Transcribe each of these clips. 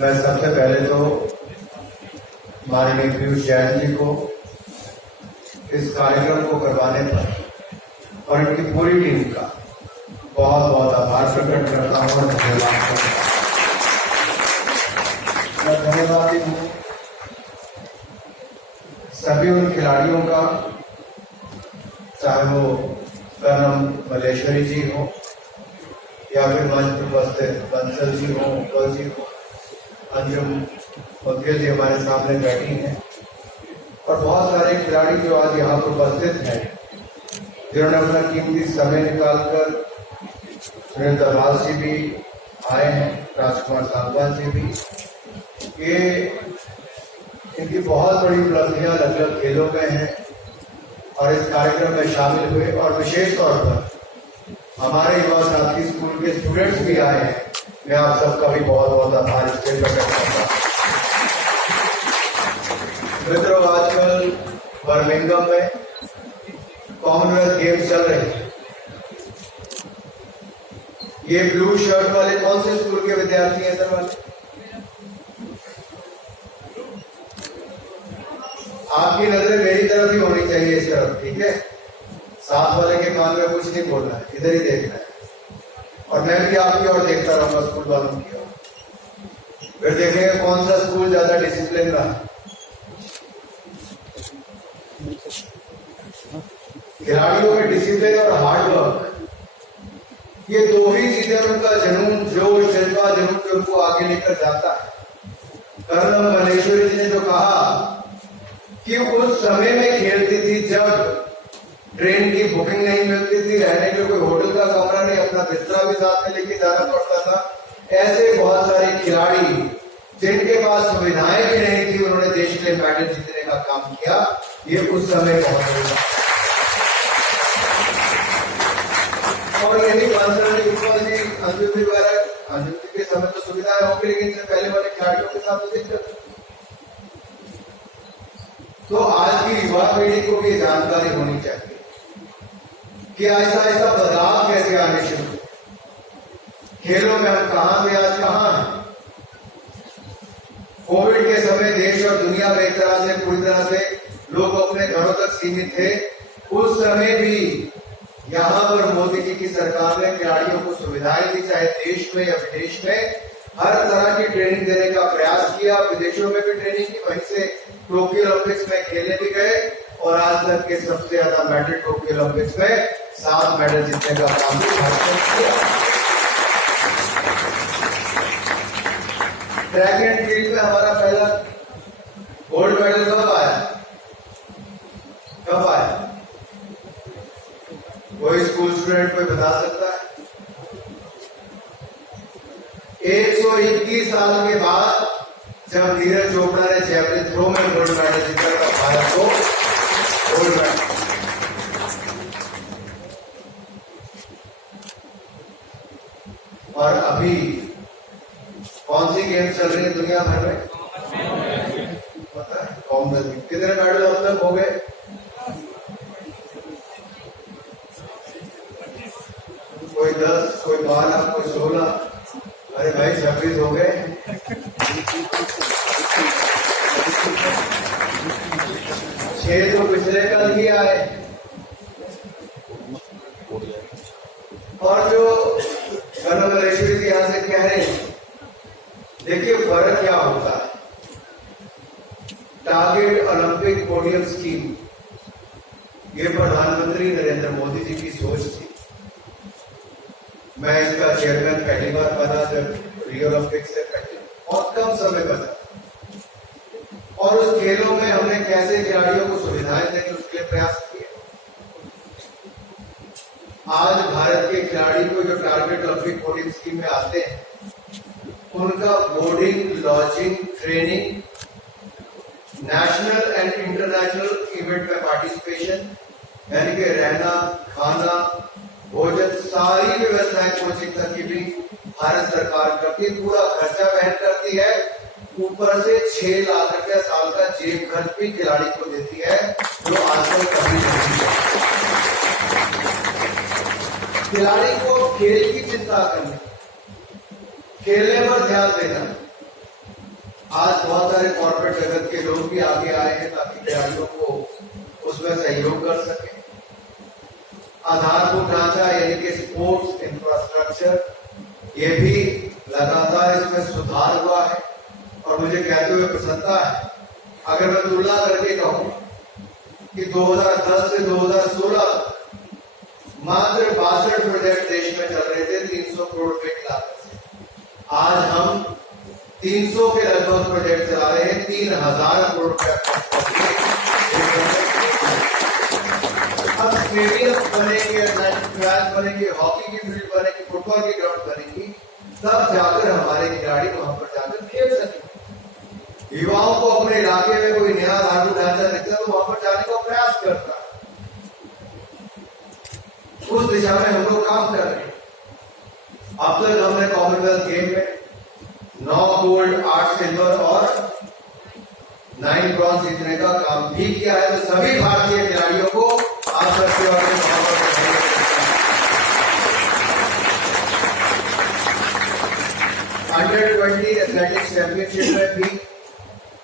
मैं सबसे पहले तो माननीय पीयूष जैन जी को इस कार्यक्रम को करवाने पर और इनकी पूरी टीम का बहुत बहुत आभार प्रकट करता हूँ और धन्यवाद करता हूँ। मैं धन्यवादी हूँ सभी उन खिलाड़ियों का, चाहे वो कर्नम मलेश्वरी जी हो या फिर मंच पर उपस्थित बंसल जी हो, उपल जी हो, अंजुम मुद्गिल जी हमारे सामने बैठी हैं, और बहुत सारे खिलाड़ी जो आज यहाँ पर उपस्थित हैं, जिन्होंने अपना कीमती समय निकालकर, सुनील दरबार जी भी आए हैं, राजकुमार सांगवान जी भी, ये इनकी बहुत बड़ी उपलब्धियां लगभग खेलों में हैं और इस कार्यक्रम में शामिल हुए, और विशेष तौर पर हमारे युवा साथी स्कूल के स्टूडेंट्स भी आए हैं। मैं आप सबका भी बहुत बहुत आभार इसके प्रकट करता हूँ। मित्रों, आजकल बर्मिंघम में कॉमनवेल्थ गेम्स चल रहे हैं। ये ब्लू शर्ट वाले कौन से स्कूल के विद्यार्थी हैं सर वाले? आपकी नजरें मेरी तरफ ही होनी चाहिए, इस तरफ, ठीक है? साथ वाले के कान में कुछ नहीं बोलना है, इधर ही देखना है, और मैं भी आपकी ओर देखता रहूंगा, स्कूल वालों की ओर। फिर देखेंगे कौन सा स्कूल ज्यादा डिसिप्लिन रहा। खिलाड़ियों में डिसिप्लिन और हार्ड वर्क, ये दो ही चीजें उनका जुनून, जोश, जज्बा, जुनून जो उनको आगे लेकर जाता है। कर्नम मलेश्वरी जी ने जो कहा कि उस समय में खेलती थी जब ट्रेन की बुकिंग नहीं मिलती थी, रहने के कोई होटल का कमरा नहीं, अपना बिस्तरा भी साथ में लेके जाना पड़ता था। ऐसे बहुत सारे खिलाड़ी जिनके पास सुविधाएं भी नहीं थी, उन्होंने देश के लिए मेडल जीतने का काम किया। ये उस समय बहुत बड़ा, और यही अंजुम जी वगैरह, अंजुम जी के समय तो सुविधाएं होंगी, लेकिन इससे पहले वाले खिलाड़ियों के साथ तो दिक्कत। तो आज की युवा पीढ़ी को भी जानकारी होनी चाहिए कि ऐसा ऐसा बदलाव कैसे आने शुरू हुए। खेलों में हम कहां थे, आज कहां हैं? कोविड के समय देश और दुनिया में एक तरह से, पूरी तरह से लोग अपने घरों तक सीमित थे। उस समय भी यहां पर मोदी जी की सरकार ने खिलाड़ियों को सुविधाएं दी, चाहे देश में या विदेश में, हर तरह की ट्रेनिंग देने का प्रयास किया। विदेशों में भी ट्रेनिंग की, वहीं से टोक्यो ओलंपिक्स में खेलने भी गए, और आज तक के सबसे ज्यादा मेडल टोक्यो ओलंपिक्स में 7 मेडल जीतने का काम भी भारत ने किया। ट्रैक एंड फील्ड में हमारा पहला गोल्ड मेडल कब आया? कब आया? कोई स्कूल स्टूडेंट कोई बता सकता है? 121 साल के बाद जब नीरज चोपड़ा ने जैवलिन थ्रो में गोल्ड मेडल जीता था, भारत को गोल्ड मेडल। और अभी कौन सी गेम चल रही है दुनिया भर में? पता है? कॉमनवेल्थ। कितने मेडल अब तक हो गए? कोई 10, कोई 12, कोई 16, अरे भाई 26 हो गए। 6 तो पिछले कल ही आए। और जो कर्नम मलेश्वरी जी यहां से कह रहे हैं, देखिए फर्क क्या होता है। टारगेट ओलंपिक पोडियम स्कीम, ये प्रधानमंत्री नरेंद्र मोदी जी की सोच थी। मैं इसका चेयरमैन पहली बार बना जब रियो ओलंपिक से पहले, बहुत कम समय बना, और उस खेलों में हमने कैसे खिलाड़ियों को सुविधाएं देने उसके लिए प्रयास किए। आज भारत के खिलाड़ी को जो टारगेट ओलंपिक पोडियम स्कीम में आते हैं, उनका boarding, lodging, training, national and international event में पार्टिसिपेशन, यानी कि रहना, खाना, भोजन, सारी व्यवस्थाएं कोचिंग तक की भी भारत सरकार करती है, पूरा खर्चा वहन करती है। ऊपर से 6 लाख रुपया साल का जेब खर्च भी खिलाड़ी को देती है, जो आजकल कभी नहीं है। खिलाड़ी को खेल की चिंता करनी, खेलने पर ध्यान देना, आज बहुत सारे कॉर्पोरेट जगत के लोग भी आगे आए हैं ताकि खिलाड़ियों को उसमें सहयोग कर सके। आधारभूत ढांचा यानी कि स्पोर्ट्स इंफ्रास्ट्रक्चर ये भी लगातार इसमें सुधार हुआ है और मुझे कहते हुए प्रसन्नता है। अगर मैं तुलना करके कहूं कि 2010 से 2016 मात्र 62 प्रोजेक्ट देश में चल रहे थे 300 करोड़ रुपए की लागत से, आज हम 300 के लगभग प्रोजेक्ट चला रहे हैं 3000 करोड़ रुपया अब स्टेडियम बनेंगे, मैच बनेंगे, हॉकी की फील्ड बनेगी, फुटबॉल की ग्राउंड बनेगी, तब जाकर हमारे खिलाड़ी वहां पर जाकर खेल सकेंगे। युवाओं को अपने इलाके में कोई नया आधारभूत ढांचा दिखता है तो वहां पर जाने का प्रयास करता है। उस दिशा में हम लोग काम कर रहे हैं। अब तक हमने कॉमनवेल्थ गेम में 9 गोल्ड, 8 सिल्वर और 9 ब्रॉन्ज जीतने का काम भी किया है। तो सभी भारतीय खिलाड़ियों को आप सबके और अंडर 20 एथलेटिक्स चैंपियनशिप में भी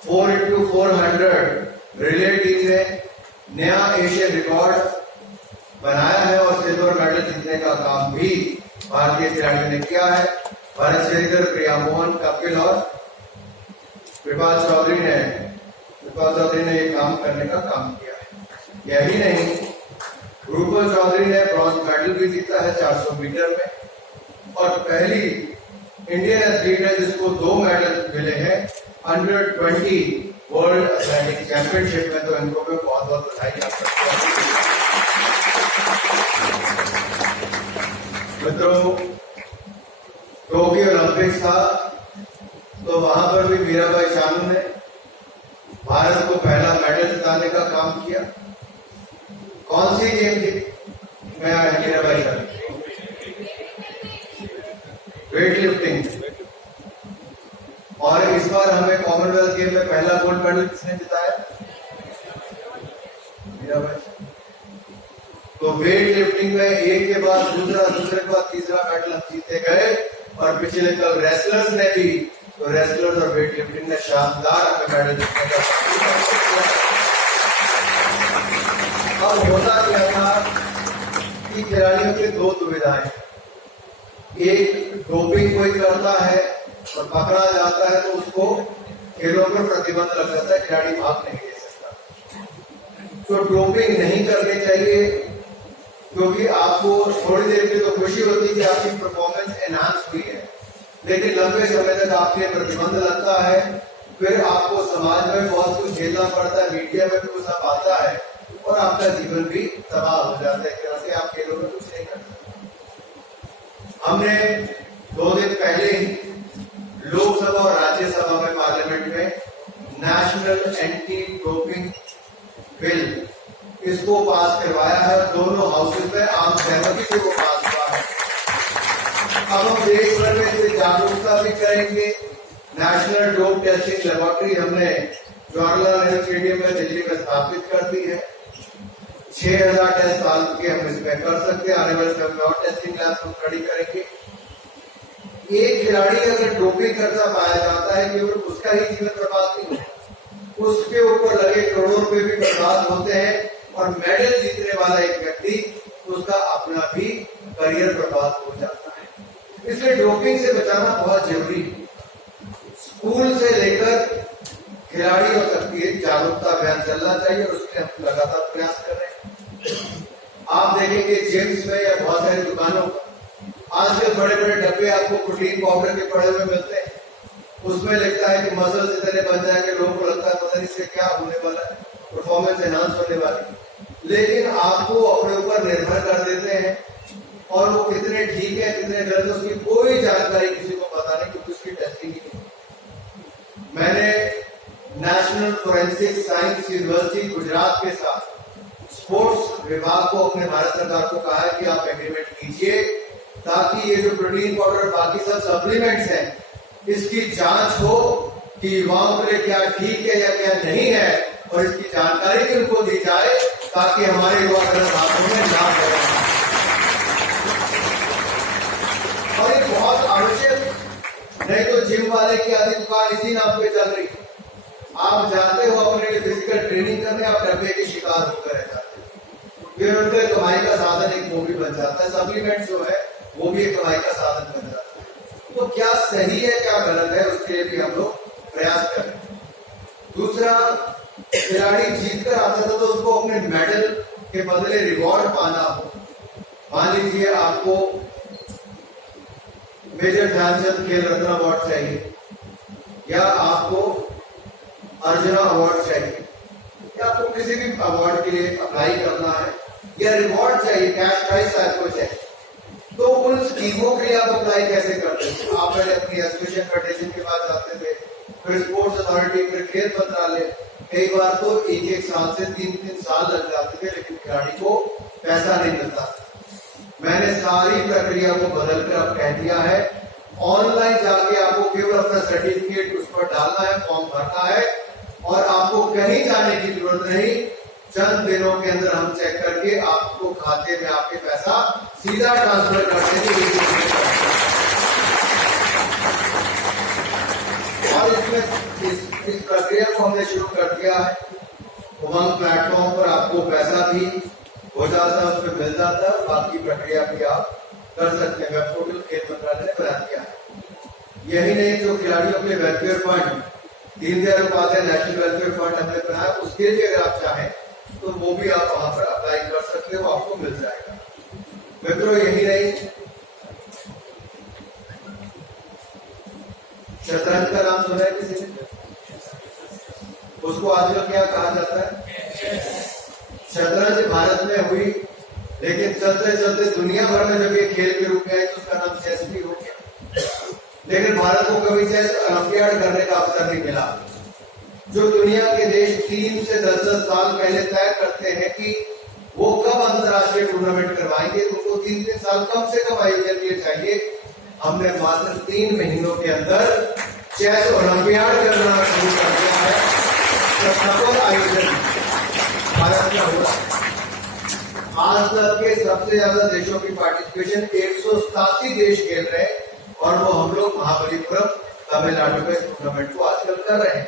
4x400 रिले टीम ने नया एशियन रिकॉर्ड बनाया है और सिल्वर मेडल जीतने का काम भी भारतीय खिलाड़ियों ने किया है। भरत श्रीधर, प्रिया मोहन, कपिल और कृपाल चौधरी ने ये काम करने का काम किया है। यही नहीं, रूपल चौधरी ने ब्रॉन्ज मेडल भी जीता है 400 मीटर में और पहली इंडियन एथलीट है जिसको 2 मेडल मिले हैं अंडर 20 वर्ल्ड एथलेटिक्स चैंपियनशिप में। तो इनको भी बहुत बहुत बधाई आप सकते हैं। मित्रों, टोक्यो ओलंपिक्स था तो वहां पर भी मीराबाई चानू ने भारत को पहला मेडल जिताने का काम किया। कौन सी गेम थी? Mirabai Chanu weight lifting. और इस बार हमें कॉमनवेल्थ गेम में पहला गोल्ड मेडल किसने जिताया? मीराबाई। तो वेट लिफ्टिंग में एक के बाद दूसरे के बाद तीसरा मेडल हम जीते गए। और पिछले कल रेसलर्स ने भी, तो रेसलर्स और वेट लिफ्टिंग ने शानदार हमें मेडल जीतने का। अब होता क्या था कि खिलाड़ियों की 2 दुविधाएं, एक डोपिंग कोई करता है और पकड़ा जाता है तो उसको खेलों पर प्रतिबंध लग जाता है, खिलाड़ी भाग नहीं ले सकता। तो डोपिंग नहीं करनी चाहिए क्योंकि आपको थोड़ी देर की तो खुशी होती है कि आपकी परफॉर्मेंस एनहांस हुई है, लेकिन लंबे समय तक आपके प्रतिबंध लगता है। फिर आपको समाज में बहुत कुछ झेलना पड़ता है, मीडिया में भी वो सब आता है और आपका जीवन भी तबाह हो जाता है। तरह से आप खेलों में कुछ नहीं कर सकते। हमने 2 दिन पहले ही लोकसभा और राज्यसभा में पार्लियामेंट में नेशनल एंटी डोपिंग बिल इसको पास करवाया है। दोनों हाउसेज में आम सहमति से वो पास हुआ है। अब हम देश भर में इसे जागरूकता भी करेंगे। नेशनल डोप टेस्टिंग लेबोरेटरी हमने जवाहरलाल नेहरू स्टेडियम में दिल्ली में स्थापित कर दी है। 6000 टेस्ट साल के हम इसमें कर सकते हैं। आने वाले समय में और टेस्टिंग लैब हम खड़ी करेंगे। एक खिलाड़ी अगर डोपिंग करता पाया जाता है केवल उसका ही जीवन बर्बाद नहीं है, उसके ऊपर लगे करोड़ों रुपए भी बर्बाद होते हैं और मेडल जीतने वाला एक व्यक्ति उसका अपना भी करियर बर्बाद हो जाता है। इसलिए डोपिंग से बचाना बहुत जरूरी है। स्कूल से लेकर खिलाड़ियों तक ये जागरूकता अभियान चलना चाहिए और उसके हम लगातार प्रयास कर रहे हैं। आप देखेंगे जिम्स में या बहुत सारी दुकानों पर आजकल बड़े बड़े डब्बे आपको प्रोटीन पाउडर के पड़े हुए मिलते हैं। उसमें लिखता है कि मसल्स इतने बन जाएंगे, लोगों को लगता है पता नहीं इससे क्या होने वाला है, परफॉर्मेंस एनहांस होने वाली। लेकिन आपको अपने ऊपर निर्भर कर देते हैं और वो कितने ठीक है कितने गलत उसकी कोई जानकारी किसी को पता नहीं क्योंकि उसकी टेस्टिंग ही नहीं। मैंने national forensic science university Gujarat के साथ स्पोर्ट्स विभाग को अपने भारत सरकार को कहा है कि आप एग्रीमेंट कीजिए ताकि ये जो प्रोटीन पाउडर बाकी सब सप्लीमेंट्स हैं इसकी जांच हो कि युवाओं के लिए क्या ठीक है या क्या नहीं है और इसकी जानकारी भी उनको दी जाए ताकि हमारे युवा गलत हाथों में ना पड़े। और ये बहुत आवश्यक, नहीं तो जिम वाले की आधी दुकान इसी नाम पे चल रही है। आप जाते हो अपने लिए फिजिकल ट्रेनिंग करने, आप डब्बे के शिकार होकर रह जाते हो। फिर उनके कमाई का साधन एक वो भी बन जाता है, सप्लीमेंट जो है वो भी एक कमाई का साधन बन जाता है। तो क्या सही है क्या गलत है, उसके लिए भी हम लोग प्रयास करें। दूसरा, खिलाड़ी जीत कर आता था तो उसको अपने मेडल के बदले रिवॉर्ड पाना हो। मान लीजिए आपको मेजर ध्यानचंद खेल रत्न अवार्ड चाहिए, या आपको अर्जुना अवार्ड चाहिए, या आपको किसी भी अवार्ड के लिए अप्लाई करना है, या रिवॉर्ड चाहिए, कैश प्राइज आपको चाहिए, तो उन स्कीमों के लिए आप अप्लाई कैसे करते हैं? आप पहले अपनी एसोसिएशन फेडरेशन के पास जाते थे, फिर स्पोर्ट्स अथॉरिटी, फिर खेल मंत्रालय, कई बार तो एक साल से 3 साल लग जाते थे, लेकिन खिलाड़ी को पैसा नहीं मिलता। मैंने सारी प्रक्रिया को बदलकर अब कह दिया है, ऑनलाइन जाके आपको केवल अपना सर्टिफिकेट उस पर डालना है, फॉर्म भरना है, और आपको कहीं जाने की जरूरत नहीं। चंद दिनों के अंदर हम चेक करके आपको खाते में आपके पैसा सीधा ट्रांसफर कर देंगे। और इसमें इस प्रक्रिया को हमने शुरू कर दिया है। उमंग प्लेटफॉर्म पर आपको पैसा भी हो जाता है, उसमें मिल जाता है, बाकी प्रक्रिया भी आप कर सकते हैं। वेब पोर्टल खेल मंत्रालय ने बना दिया है। यही नहीं, जो खिलाड़ियों के welfare fund, Deendayal Upadhyay national welfare fund हमने बनाया, उसके लिए अगर आप चाहें तो वो भी आप वहां पर अप्लाई कर सकते हो, आपको मिल जाएगा। मित्रों, यही नहीं, शतरंज का नाम सुना है किसी ने? उसको आजकल क्या कहा जाता है? शतरंज भारत में हुई, लेकिन चलते चलते दुनिया भर में जब ये खेल के रूप में आए तो उसका नाम चेस भी हो गया। लेकिन भारत को कभी चेस ओलंपियाड करने का अवसर नहीं मिला। जो दुनिया के देश 3 से 10 साल पहले तय करते हैं कि वो कब अंतर्राष्ट्रीय टूर्नामेंट करवाएंगे, तो उनको 3 साल कम से कम आयोजन के लिए चाहिए। हमने मात्र 3 महीनों के अंदर चेस ओलंपियाड करना शुरू कर दिया है। सफल आयोजन भारत में हो रहा है। आज तक के सबसे ज्यादा देशों की पार्टिसिपेशन 187 देश खेल रहे हैं, और वो हम लोग महाबलीपुरम तमिलनाडु में टूर्नामेंट को आजकल कर रहे हैं।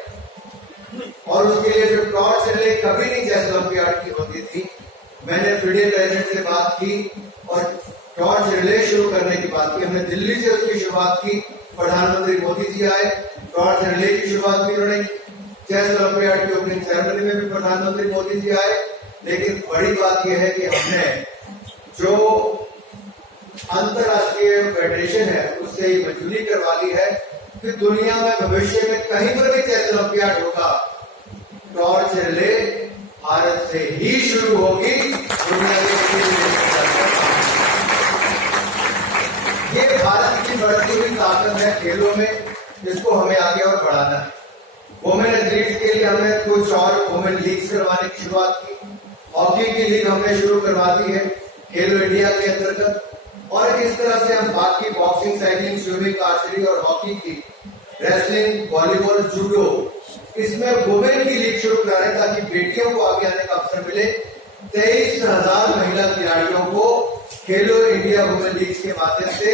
और उसके लिए जो टॉर्च रिले कभी नहीं चेस ओलंपियाड की होती थी, मैंने फिडे प्रेसिडेंट से बात की और टॉर्च रिले शुरू करने की बात की। हमने दिल्ली से उसकी शुरुआत की, प्रधानमंत्री मोदी जी आए, टॉर्च रिले की शुरुआत भी उन्होंने की। चेस ओलंपियाड की ओपनिंग सेरेमनी में भी प्रधानमंत्री मोदी जी आए। लेकिन बड़ी बात यह है कि हमने जो अंतरराष्ट्रीय फेडरेशन है उससे ही मंजूरी करवा ली है कि दुनिया में भविष्य में कहीं पर भी चेस ओलंपियाड होगा, टॉर्च रिले भारत से ही शुरू होगी। दुनिया के ये भारत की बढ़ती हुई ताकत है खेलों में, जिसको हमें आगे और बढ़ाना है। वुमेन एथलीट्स के लिए हमने कुछ और वुमेन लीग्स करवाने की शुरुआत की। हॉकी की लीग हमने शुरू करवा दी है खेलो इंडिया के अंतर्गत, और इस तरह से हम बाकी बॉक्सिंग, साइकिलिंग, स्विमिंग, आर्चरी और हॉकी की, रेसलिंग, वॉलीबॉल, जूडो, इसमें वुमेन की लीग शुरू करा रहे हैं ताकि बेटियों को आगे आने का अवसर मिले। 23,000 महिला खिलाड़ियों को खेलो इंडिया वुमेन लीग के माध्यम से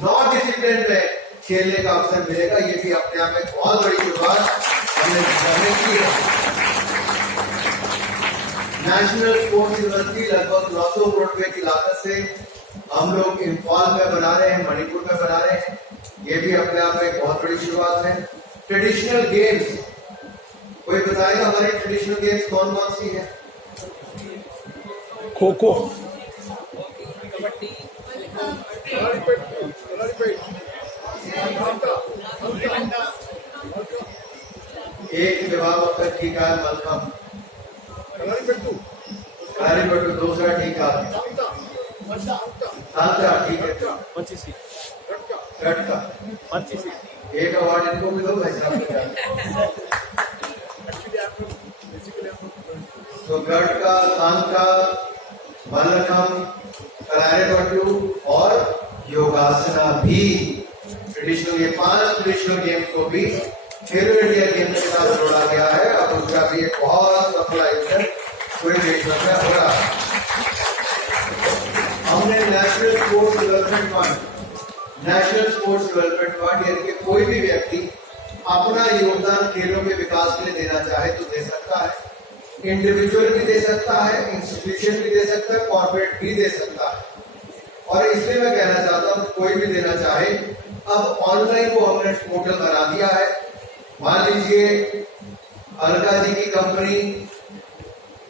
9 डिसिप्लिन में खेलने का अवसर मिलेगा। ये भी अपने आप में बहुत बड़ी शुरुआत हमने की है। नेशनल स्पोर्ट्स यूनिवर्सिटी लगभग 900 करोड़ रुपए की लागत से हम लोग इम्फाल में बना रहे हैं, मणिपुर में बना रहे हैं। ये भी अपने आप में बहुत बड़ी शुरुआत है। ट्रेडिशनल गेम्स, कोई बताएगा हमारे ट्रेडिशनल गेम्स कौन कौन सी है? खो खो, एक जवाब आपका ठीक है, मलखम, बट्टू, दूसरा ठीक है, सांता ठीक है, गटका, एक अवार्ड इनको भी दो भाई साहब। तो गटका, सांता, मलखम, बट्टू और योगासना भी ट्रेडिशनल, ये 5 ट्रेडिशनल गेम को भी खेलो इंडिया गेम के साथ जोड़ा गया है। अब उसका भी एक बहुत सफल आयोजन पूरे देश में हो रहा है। हमने national sports development fund national sports development fund, यानी कि कोई भी व्यक्ति अपना योगदान खेलों के विकास के लिए देना चाहे तो दे सकता है। इंडिविजुअल भी दे सकता है, इंस्टीट्यूशन भी दे सकता है, कॉर्पोरेट भी दे सकता है। और इसलिए मैं कहना चाहता हूं कोई भी देना चाहे, अब ऑनलाइन को हमने पोर्टल बना दिया है। मान लीजिए अलका जी की कंपनी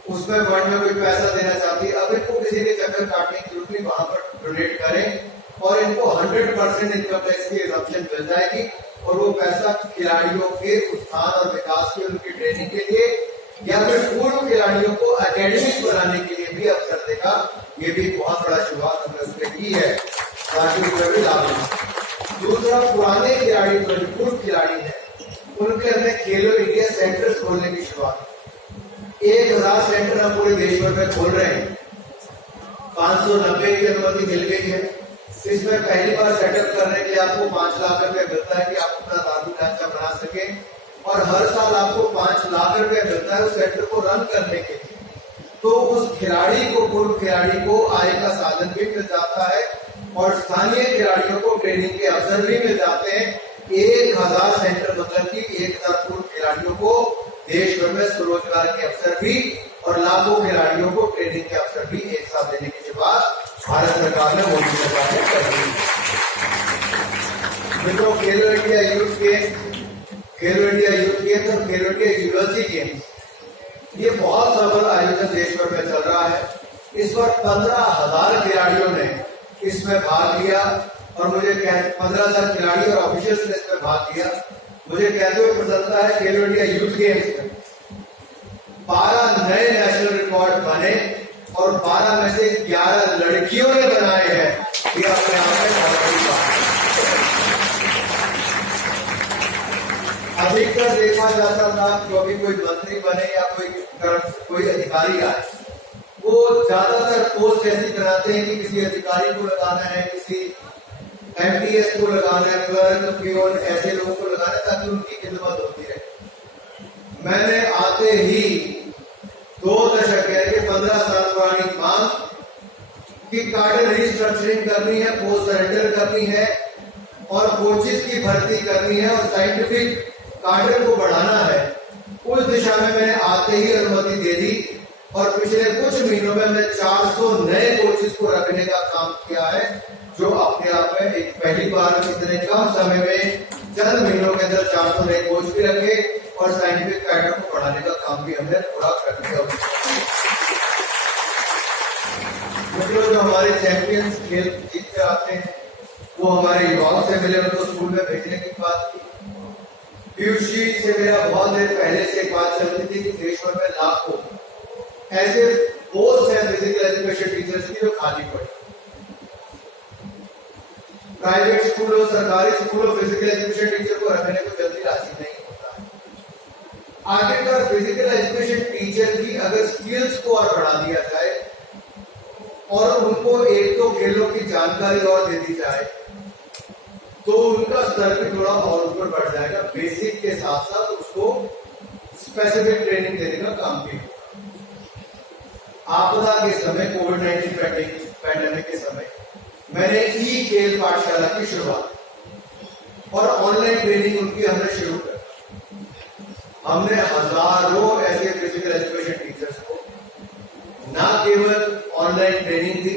उसमें फंड में कोई पैसा देना चाहती है, अब इनको किसी के चक्कर काटने की जरूरत नहीं, वहां पर डोनेट करें और इनको 100% इनकम टैक्स की एग्जम्पशन मिल जाएगी और वो पैसा खिलाड़ियों के उत्थान और विकास के, उनकी ट्रेनिंग के लिए या फिर पूर्व खिलाड़ियों को एकेडमिक बनाने के लिए भी अवसर देगा। ये भी बहुत बड़ा शुरुआत हमने उसमें की है ताकि उसमें भी लाभ हो। दूसरा, पुराने खिलाड़ी जो पूर्व खिलाड़ी हैं उनके अंदर खेलो इंडिया सेंटर्स खोलने की शुरुआत, 1000 सेंटर हम पूरे देश भर में खोल रहे हैं। 590 की अनुमति मिल गई है। इसमें पहली बार सेटअप करने के लिए आपको 5 लाख रुपए मिलता है कि आप अपना धातु ढांचा बना सके और हर साल आपको 5 लाख रुपए मिलता है उस सेंटर को रन करने के लिए। तो उस खिलाड़ी को, पूर्व खिलाड़ी को आय का साधन भी मिल जाता है और स्थानीय खिलाड़ियों को ट्रेनिंग के अवसर भी मिल जाते हैं। 1000 सेंटर मतलब कि 1000 पूर्व खिलाड़ियों को देश भर में स्वरोजगार के अवसर भी और लाखों खिलाड़ियों को ट्रेनिंग के अवसर भी एक साथ देने की शुरुआत भारत सरकार ने, मोदी सरकार ने कर दी। मित्रों, खेलो इंडिया यूथ गेम्स, खेलो इंडिया यूथ गेम्स और खेलो इंडिया यूनिवर्सिटी गेम्स, ये बहुत सफल आयोजन देश भर में चल रहा है। इस बार 15,000 खिलाड़ियों ने इसमें भाग लिया और मुझे 15,000 खिलाड़ी और ऑफिशियल्स ने इसमें भाग लिया। मुझे कहते हुए प्रसन्नता है, खेलो इंडिया यूथ गेम्स में 12 नए नेशनल रिकॉर्ड बने और 12 में से 11 लड़कियों ने बनाए हैं। ये अपने आप में बहुत बड़ी बात है। अधिकतर देखा जाता था क्योंकि कोई मंत्री बने या कोई अधिकारी आए, वो ज्यादातर पोस्ट ऐसी बनाते हैं कि किसी अधिकारी को लगाना है, किसी एमटीएस को लगाना है, क्लर्क, पियोन, ऐसे लोगों को लगाना है ताकि उनकी खिदमत होती रहे। मैंने आते ही 2 दशक यानी कि 15 साल पुरानी मांग कि कार्डर रिस्ट्रक्चरिंग करनी है, पोस्ट सरेंडर करनी है और कोचेस की भर्ती करनी है और साइंटिफिक कार्डर को बढ़ाना है, उस दिशा में मैंने आते ही अनुमति दे दी और पिछले कुछ महीनों में मैं 400 नए कोचेस को रखने का काम किया है, जो अपने आप में एक पहली बार इतने कम समय में चंद महीनों के अंदर 400 नए कोच भी रखे और साइंटिफिक कार्डर को बढ़ाने का काम भी हमने पूरा कर दिया। मतलब जो हमारे चैंपियंस खेल जीत कर आते हैं वो हमारे युवाओं से मिले, उनको स्कूल में भेजने की बात की। पीयूष जी से मेरा बहुत देर पहले से एक बात चलती थी कि देश भर में लाखों ऐसे पोस्ट है फिजिकल एजुकेशन टीचर्स की जो खाली पड़ी। प्राइवेट स्कूलों, सरकारी स्कूलों फिजिकल एजुकेशन टीचर को रखने को जल्दी राजी नहीं होता है। आखिरकार फिजिकल एजुकेशन टीचर की अगर स्किल्स को और बढ़ा दिया जाए और उनको एक तो खेलों की जानकारी और दे दी जाए तो उनका स्तर भी थोड़ा और ऊपर बढ़ जाएगा। बेसिक के साथ साथ उसको स्पेसिफिक ट्रेनिंग देने का काम भी होगा। आपदा के समय, कोविड-19 पैंडेमिक के समय मैंने ई खेल पाठशाला की शुरुआत और ऑनलाइन ट्रेनिंग उनकी हमने शुरू कर। हमने हजारों ऐसे फिजिकल एजुकेशन टीचर्स को ना केवल ऑनलाइन ट्रेनिंग दी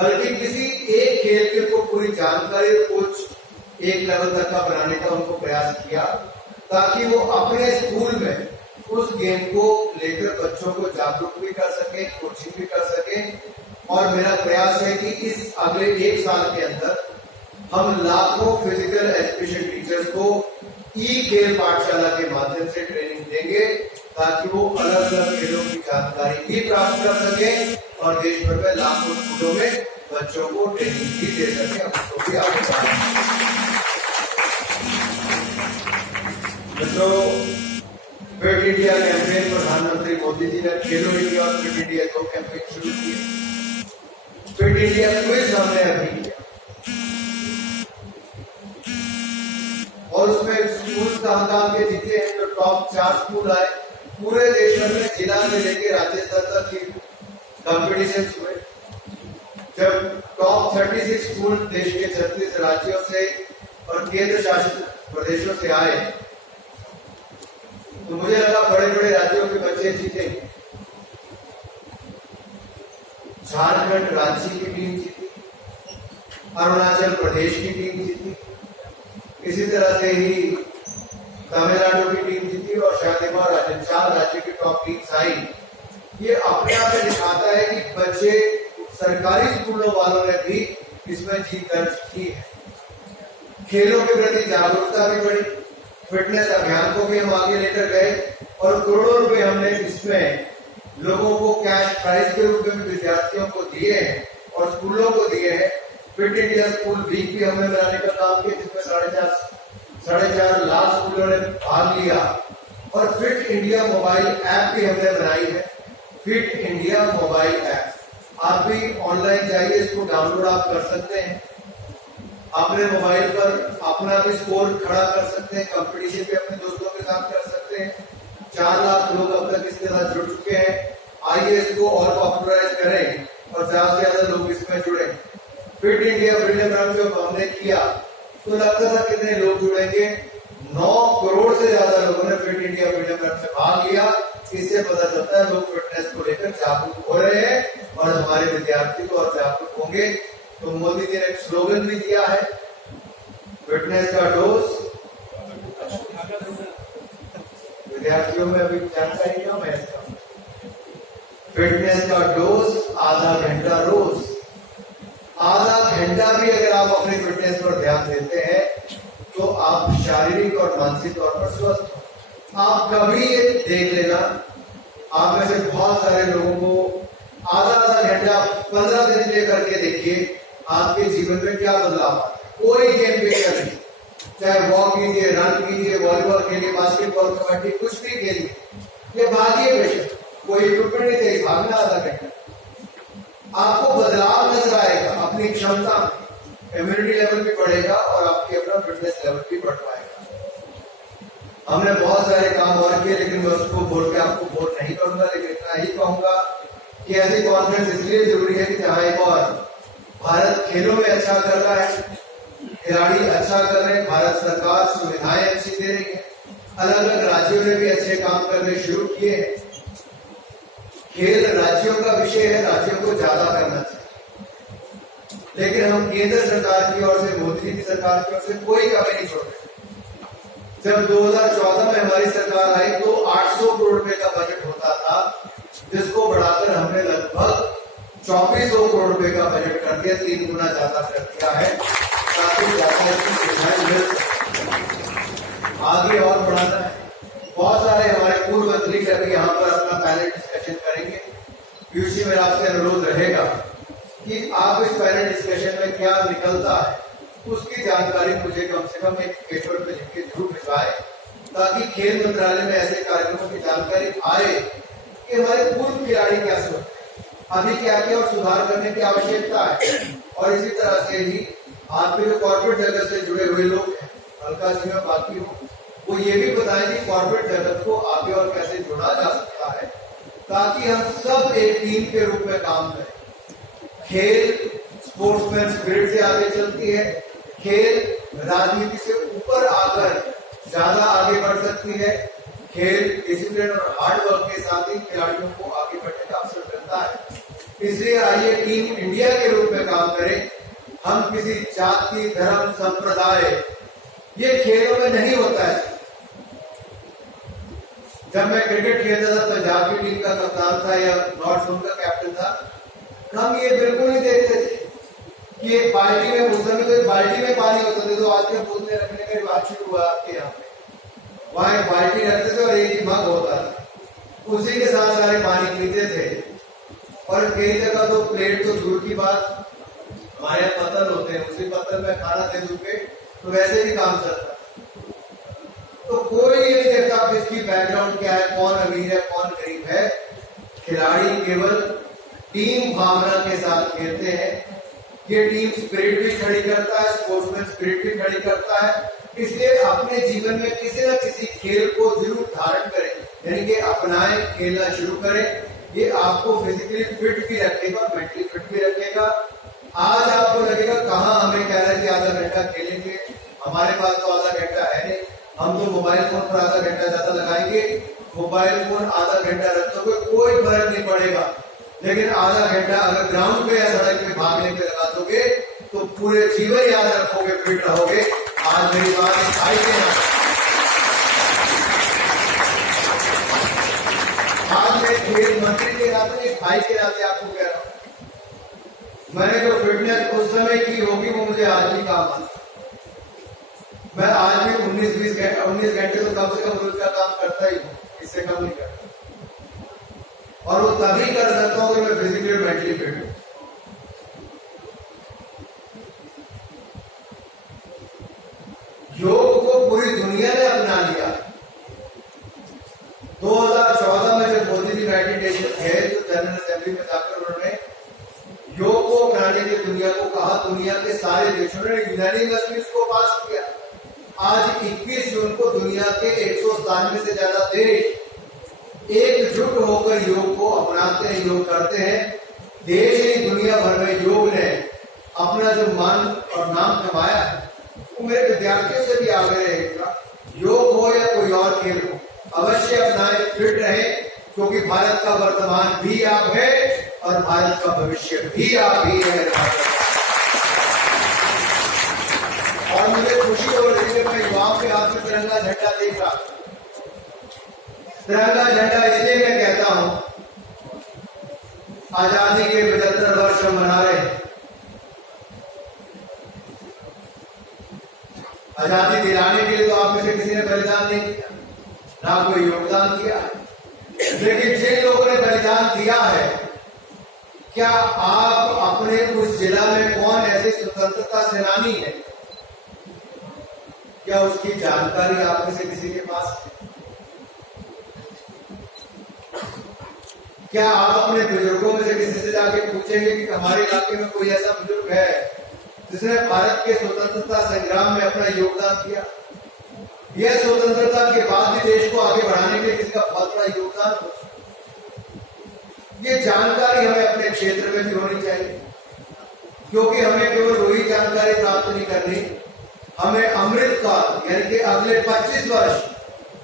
बल्कि किसी एक खेल के को पूरी जानकारी कुछ एक लेवल तक का बनाने का उनको प्रयास किया ताकि वो अपने स्कूल में उस गेम को लेकर बच्चों को जागरूक भी कर सके, कोचिंग भी कर सके। और मेरा प्रयास है कि इस अगले 1 साल के अंदर हम लाखों फिजिकल एजुकेशन टीचर्स को ई खेल पाठशाला के माध्यम से ट्रेनिंग देंगे ताकि वो अलग अलग खेलों की जानकारी भी प्राप्त कर सके और देश भर में लाखों स्कूलों में बच्चों को ट्रेनिंग भी दे सके। हमको भी आगे फिट इंडिया कैंपेन प्रधानमंत्री मोदी जी ने खेलो इंडिया और फिट इंडिया 2 कैंपेन शुरू किए। फिट इंडिया क्विज हमने अभी किया और उसमें स्कूल काम के जीते हैं जो टॉप 4 स्कूल आए। पूरे देश भर में जिला से लेकर राज्य स्तर तक की कॉम्पिटिशन हुए। जब टॉप 36 स्कूल देश के 36 राज्यों से और केंद्र शासित प्रदेशों से आए, तो मुझे लगा बड़े बड़े राज्यों के बच्चे जीते। झारखंड रांची की टीम जीती, अरुणाचल प्रदेश की टीम जीती, इसी तरह से ही तमिलनाडु की टीम जीती और शायद 4 राज्यों की टॉप टीम्स आई। ये अपने आप में दिखाता है कि बच्चे सरकारी स्कूलों वालों ने भी इसमें जीत दर्ज की है। खेलों के प्रति जागरूकता भी बढ़ी, फिटनेस अभियान को भी हम आगे लेकर गए और करोड़ों रुपए हमने इसमें लोगों को कैश प्राइज के रूप में विद्यार्थियों को दिए हैं और स्कूलों को दिए हैं। फिट इंडिया स्कूल वीक भी हमने बनाने का काम किया, जिसमें 4.5 लाख स्कूलों ने भाग लिया और फिट इंडिया मोबाइल ऐप भी हमने बनाई है। फिट इंडिया मोबाइल ऐप आप भी ऑनलाइन जाइए, इसको डाउनलोड आप कर सकते हैं, अपने मोबाइल पर अपना भी स्कोर खड़ा कर सकते हैं, कंपटीशन भी अपने दोस्तों के साथ कर सकते हैं। 4 लाख लोग अब तक इसके साथ जुड़ चुके हैं। आइए इसको और पॉपुलराइज करें और ज्यादा से ज्यादा लोग इसमें जुड़े। फिट इंडिया फ्रीडम रन जो हमने किया तो लगता था कितने लोग जुड़ेंगे, 9 करोड़ से ज्यादा लोगों ने फिट इंडिया फ्रीडम रन में भाग लिया। इससे पता चलता है लोग फिटनेस को लेकर जागरूक हो रहे हैं और हमारे विद्यार्थी तो और जागरूक होंगे। तो मोदी जी ने एक स्लोगन भी दिया है, फिटनेस का डोज। विद्यार्थियों में अभी जानकारी कम है इसका। फिटनेस का डोज आधा घंटा रोज। आधा घंटा भी अगर आप अपनी फिटनेस पर ध्यान देते हैं तो आप शारीरिक और मानसिक तौर पर स्वस्थ हो। आप कभी ये देख लेना, आप में से बहुत सारे लोगों को आधा घंटा 15 दिन लेकर के देखिए आपके जीवन में क्या बदलाव। कोई गेम खेलिए, चाहे वॉक कीजिए, रन कीजिए, वॉलीबॉल खेलिए, बास्केटबॉल, कबड्डी, कुछ भी खेलिए, ये भागिए बेशक, कोई इक्विपमेंट नहीं चाहिए, भागना आधा घंटा, आपको बदलाव नजर आएगा। अपनी क्षमता, इम्यूनिटी लेवल भी बढ़ेगा और आपके अपना फिटनेस लेवल भी बढ़ पाएगा। हमने बहुत सारे काम और किए, लेकिन मैं उसको बोल के आपको बोर नहीं करूंगा, लेकिन इतना ही कहूंगा कि ऐसी कॉन्फ्रेंस इसलिए जरूरी है कि जहां एक और भारत खेलों में अच्छा कर रहा है, खिलाड़ी अच्छा कर रहे हैं, भारत सरकार सुविधाएं अच्छी दे रही है, अलग अलग राज्यों ने भी अच्छे काम करने शुरू किए हैं। खेल राज्यों का विषय है, राज्यों को ज्यादा करना चाहिए, लेकिन हम केंद्र सरकार की ओर से, मोदी जी की सरकार की ओर से कोई कमी नहीं छोड़ते। जब 2014 में हमारी सरकार आई तो 800 करोड़ रुपए का बजट होता था, जिसको बढ़ाकर हमने लगभग 2400 करोड़ रुपए का बजट कर दिया, 3 गुना ज्यादा कर दिया है, ताकि यातायात की सुविधाएं मिल सके। आगे और बढ़ाना है। बहुत सारे हमारे पूर्व मंत्री अभी यहाँ पर अपना पैनल डिस्कशन करेंगे। पीयूष, मेरा आपसे अनुरोध रहेगा कि आप इस पैनल डिस्कशन में क्या निकलता है उसकी जानकारी मुझे कम से कम एक पेपर पे लिख के जरूर भिजवाए, ताकि खेल मंत्रालय में ऐसे कार्यक्रमों की जानकारी आए कि हमारे पूर्व खिलाड़ी क्या सोचते हैं, अभी क्या क्या और सुधार करने की आवश्यकता है। और इसी तरह से ही आपके जो कॉर्पोरेट जगत से जुड़े हुए लोग हैं, हल्का जी में बाकी हो, वो ये भी बताएं कि कॉर्पोरेट जगत को आगे और कैसे जोड़ा जा सकता है, ताकि हम सब एक टीम के रूप में काम करें। खेल स्पोर्ट्समैन स्पिरिट से आगे चलती है, खेल राजनीति से ऊपर आकर ज्यादा आगे बढ़ सकती है, खेल डिसिप्लिन और हार्ड वर्क के साथ ही खिलाड़ियों को आगे बढ़ने का अवसर मिलता है। इसलिए आइए टीम इंडिया के रूप में काम करें। हम किसी जाति, धर्म, संप्रदाय, ये खेलों में नहीं होता है। जब मैं क्रिकेट खेलता था, पंजाब की टीम का कप्तान था या नॉर्थ जोन का कैप्टन था, हम ये बिल्कुल नहीं देखते थे कि एक बाल्टी में, उस समय तो एक बाल्टी में पानी होता था, तो आजकल बोतलें रखने का रिवाज शुरू हुआ आपके यहाँ पे। वहां एक बाल्टी रखते थे और एक ही मग होता था, उसी के साथ सारे पानी पीते थे। और कई जगह तो प्लेट तो दूर की बात, हमारे पत्तल होते हैं, उसी पत्तल में खाना दे दूं के तो वैसे भी काम चलता है। तो कोई ये नहीं देखता किसकी बैकग्राउंड क्या है, कौन अमीर है, कौन गरीब है। खिलाड़ी केवल टीम भावना के साथ खेलते हैं। ये टीम स्पिरिट भी खड़ी करता है, स्पोर्ट्समैन स्पिरिट भी खड़ी करता है। इसलिए अपने जीवन में किसी न किसी खेल को जरूर धारण करें, यानी कि अपनाएं, खेलना शुरू करें। ये आपको फिजिकली फिट भी रखेगा, मेंटली फिट भी रखेगा, आज आपको लगेगा कहाँ हमें कह रहे कि आधा घंटा खेलेंगे, हमारे पास तो आधा घंटा है नहीं, हम तो मोबाइल फोन पर आधा घंटा ज्यादा लगाएंगे। मोबाइल फोन आधा घंटा रख दोगे कोई फर्क नहीं पड़ेगा, लेकिन आधा घंटा अगर ग्राउंड पे या सड़क पे भागने पे लगा दोगे तो पूरे जीवन याद रखोगे, फिट रहोगे। आज मेरी बात इस भाई के नाते, आज मैं खेल मंत्री के नाते, एक भाई के नाते आपको कह रहा हूं, मैंने जो फिटनेस उस समय की होगी वो मुझे आज भी काम आता। मैं आज भी 19 घंटे तो कम से कम रोज का काम करता ही हूँ, इससे कम नहीं करता। और वो तभी कर सकता हूँ कि मैं फिजिकली और मेंटली फिट हूँ। योग को पूरी दुनिया ने अपना लिया। 2014 में जब मोदी जी मेडिटेशन है तो जनरल असेंबली में जाकर उन्होंने योग को अपनाने की दुनिया को कहा, दुनिया के सारे देशों ने यूनानिमसली इसको पास किया। आज 21 जून को दुनिया के 197 से ज्यादा देश एकजुट होकर योग को अपनाते हैं, योग करते हैं। देश ही दुनिया भर में योग ने अपना जो मान और नाम कमाया है, वो मेरे विद्यार्थियों से भी आगे रहेगा। योग हो या कोई और खेल हो, अवश्य अपनाएं, फिट रहे, क्योंकि भारत का वर्तमान भी आप है और भारत का भविष्य भी आप ही है। और मुझे खुशी हो रही है, मैं युवाओं के हाथ में तिरंगा झंडा देख रहा। तिरंगा झंडा इसलिए मैं कहता हूं, आजादी के 75 वर्ष हम मना रहे हैं। आजादी दिलाने के लिए तो आप में से किसी ने बलिदान नहीं किया, ना कोई योगदान किया, लेकिन जिन लोगों ने बलिदान दिया है, क्या आप अपने उस जिला में कौन ऐसे स्वतंत्रता सेनानी है, क्या उसकी जानकारी आप में से किसी के पास है? क्या आप अपने बुजुर्गों में से किसी से जाके पूछेंगे कि हमारे इलाके में कोई ऐसा बुजुर्ग है जिसने भारत के स्वतंत्रता संग्राम में अपना योगदान किया? यह स्वतंत्रता के बाद भी देश को आगे बढ़ाने के लिए किसका बहुत बड़ा योगदान हो? ये जानकारी हमें अपने क्षेत्र में भी होनी चाहिए, क्योंकि हमें केवल वही जानकारी प्राप्त नहीं करनी, हमें अमृत काल यानी कि अगले 25 वर्ष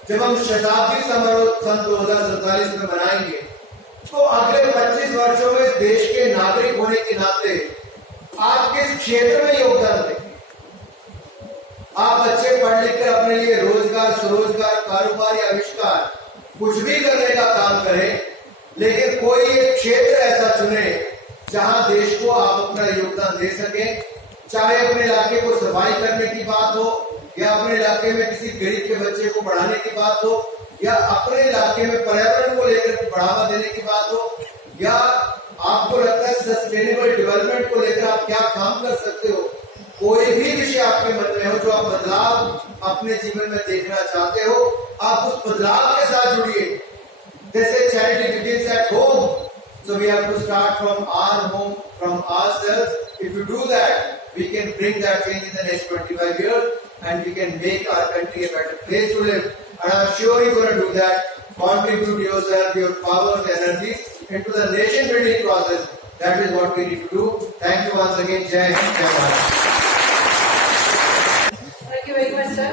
जब हम शताब्दी समारोह सन 2047 में मनाएंगे, तो अगले 25 वर्षों में देश के नागरिक होने के नाते आप किस क्षेत्र में योगदान देंगे? आप अच्छे पढ़ लिख कर अपने लिए रोजगार, स्वरोजगार, कारोबार या आविष्कार कुछ भी करने का काम करें, लेकिन कोई एक क्षेत्र ऐसा चुने जहां देश को आप अपना योगदान दे सकें। चाहे अपने इलाके को सफाई करने की बात हो, या अपने इलाके में किसी गरीब के बच्चे को पढ़ाने की बात हो, या अपने इलाके में पर्यावरण को लेकर बढ़ावा देने की बात हो, या आपको लगता है सस्टेनेबल डेवलपमेंट को लेकर आप क्या काम कर सकते हो। कोई भी विषय आपके मन में हो जो आप बदलाव अपने जीवन में देखना चाहते हो, आप उस बदलाव के साथ जुड़िए। जैसे charity begins at home, so we have to start from our home, from ourselves. If you do that, we can bring that change in the next 25 years, and we can make our country a better place to live. And I'm sure you're going to do that. Contribute yourself, your powers, energies into the nation building process. That is what we need to do. Thank you once again. Jai Hind, Jai Bharat. Thank you very much, sir.